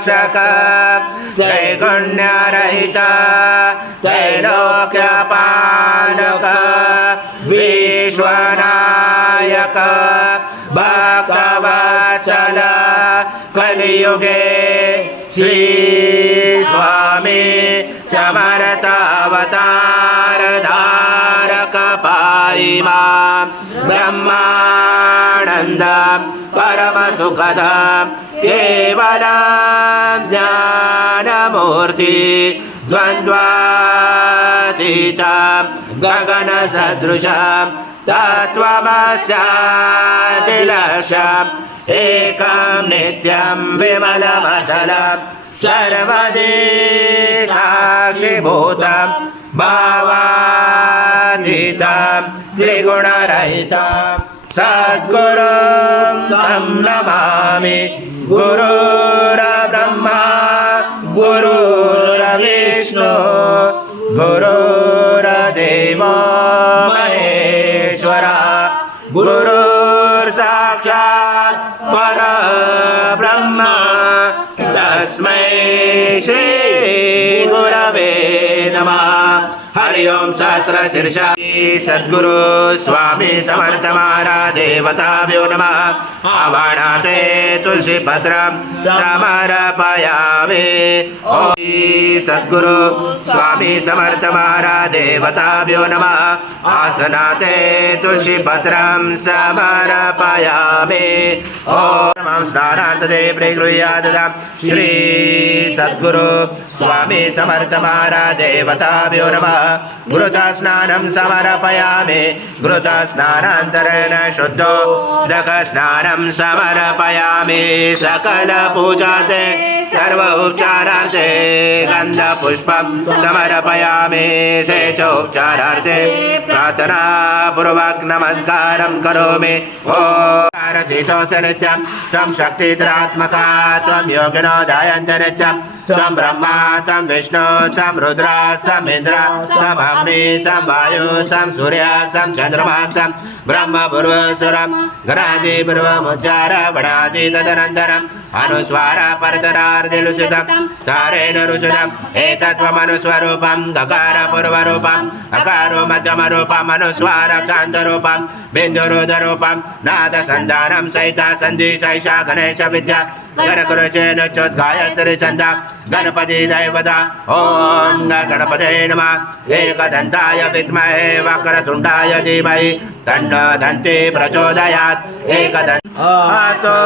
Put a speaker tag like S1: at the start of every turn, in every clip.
S1: गजाङ्गरक्षक त्रैगुण्यरहित त्रैलोक्यपालक विश्वनायक। भक्तवत्सल कलियुगे। श्री स्वामी समरतावतार धारक पायि मां। ब्रह्मानन्द केवल ज्ञानमूर्ति द्वन्द्वातीत गगनसदृश तत्त्वमस्यातिलक्ष्यम् एकं नित्यं विमलमचलम् सर्वदे साक्षिभूतं भावातीतं त्रिगुणरहितं सद्गुरुं तं नमामि गुरुर्ब्रह्मा गुरुर्देवो महेश्वरा। गुरुर्साक्षात् परब्रह्म। तस्मै श्रीगुरवे नमः ओं सहस्रशीर्षा। सद्गुरु स्वामी समर्थ महाराज देवताभ्यो नमः। आवाणाते तुलसीपत्रं समर्पयामि। ॐ सद्गुरु स्वामी समर्थ महाराज देवताभ्यो नमः। आसनाते तुलसीपत्रं समर्पयामि। ॐ श्री सद्गुरु स्वामी समर्थमारादेवताभ्यो नमः। गुरुता स्नानं समर्पयामि। गुरुता स्नानान्तरेण शुद्धो। दक स्नानं समर्पयामि। सकलपूजाते सर्व उपचारार्थे गन्धपुष्पं समर्पयामि। शेषोपचारार्थे प्रार्थना पूर्वक् नमस्कारं करोमि। ओ भारसितोऽसनित्यम् त्वं शक्तित्रात्मका त्वं योगिनो जायन्त नित्यं त्वं ब्रह्मा त्वं विष्णु सं रुद्र समिन्द्र समग्नि सं वायु सं सूर्य सं चन्द्रमा सं ब्रह्म पूर्वसुरं गणादि पूर्वमुच्चार वणादि तदनन्तरम् अनुस्वार परतरार्दिलुषितं तारेण रुचितम् एतत्त्वमनुस्वरूपं गकार पूर्वरूपम् अकारो मध्यमरूपम् अनुस्वार कान्तरूपं बिन्दुरुदरूपं नादसन्धानं सहिता सन्धि सैषा गणेश विद्या गणकुरुचेन चोद्गायत्री छन्द गणपति दैवता ॐ गणपते नमः। एकदन्ताय विद्महे वक्रतुण्डाय धीमहि। तन्नो दन्ति प्रचोदयात्। एकदन्त आतो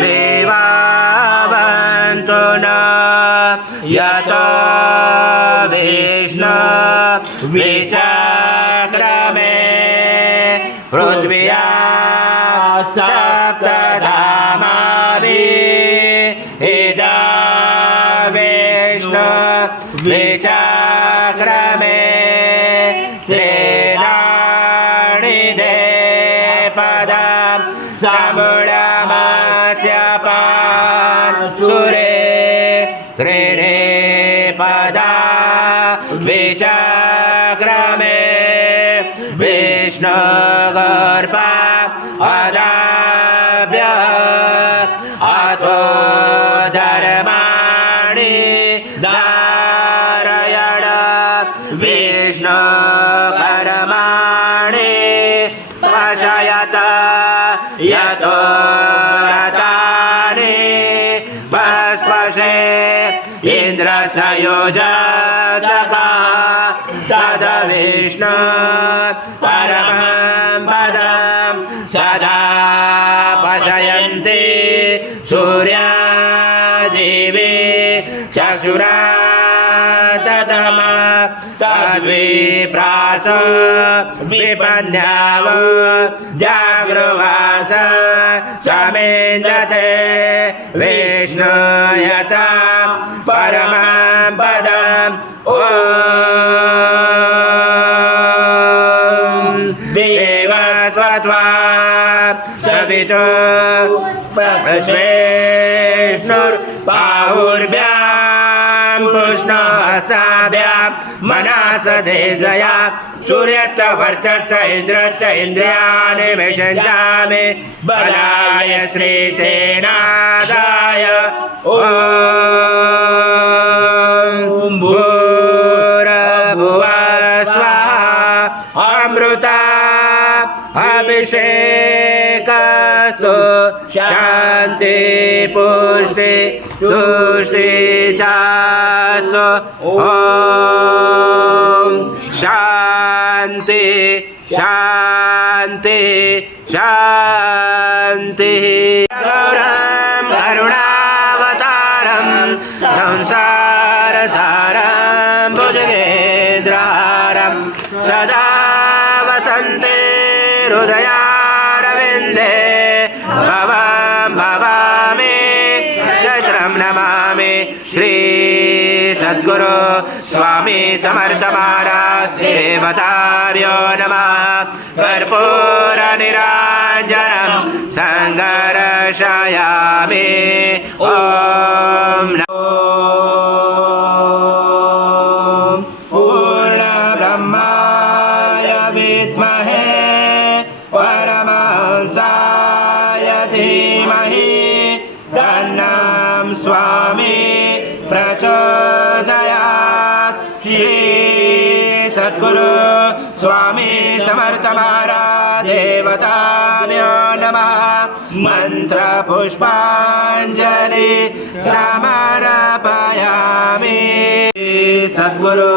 S1: देवावन्तु न। यतो विष्णु विचक्रमे। पृथ्व्या सप्तधामाभि पदं समुळमस्य सुरे त्रिणे पदा विचक्रमे विष्णुगर्भा अदाभ्य पशयत यतो रतानि भस्पसे इन्द्रसयोजसका तद विष्णु परमं पदं सदा पशयन्ति सूर्यादिवे चक्षुरा तद्विप्रास विपन्याव जागृवास समेन्दते विष्णुयतां परमां पदम् ॐ। देवस्वत्वा सवितो विष्णुर्बाहुर्भ्यां। कृष्ण हसाभ्या मनासधेजया सूर्यस्य वर्चस इन्द्रश्च इन्द्रियानिमिषञ्चामि बलाय श्रीसेनादाय ॐ भूरभुवा स्वाहा। अमृता अभिषेकसु शान्ति, पुष्टि तुष्टि चासु। ॐ शान्ति शान्ति, शान्तिः। गौरं करुणावतारं संसारसारं भुजगेन्द्रहारं सदा वसन्ते हृदयारविन्दे भवं भवामि चैत्रं नमामि श्री सद्गुरु स्वामी समर्थ महाराज देवताभ्यो नमः कर्पूरनिराञ्जनं सङ्गर्षयामि ॐ ॐ पूर्णब्रह्माय सद्गुरु स्वामी समर्थ महाराज देवताभ्यो नमः मन्त्रपुष्पाञ्जलि समर्पयामि सद्गुरु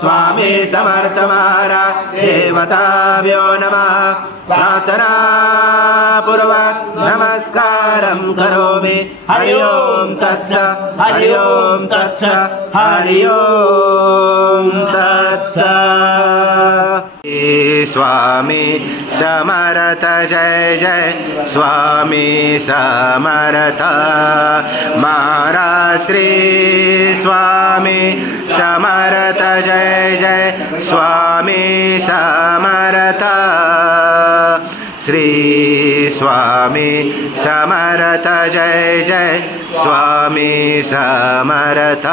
S1: स्वामी समर्थ महाराज देवताभ्यो नमः। प्रार्थना पूर्वक नमस्कारं करोमि। हरि ओं तत्स हरि ओं तत्स हरि ओं। तत्स स्वामी समर्थ जय जय। स्वामी समर्थ महाराज श्री स्वामी समर्थ जय जय। स्वामी समर्थ श्री स्वामी समर्थ जय जय। स्वामी समर्थ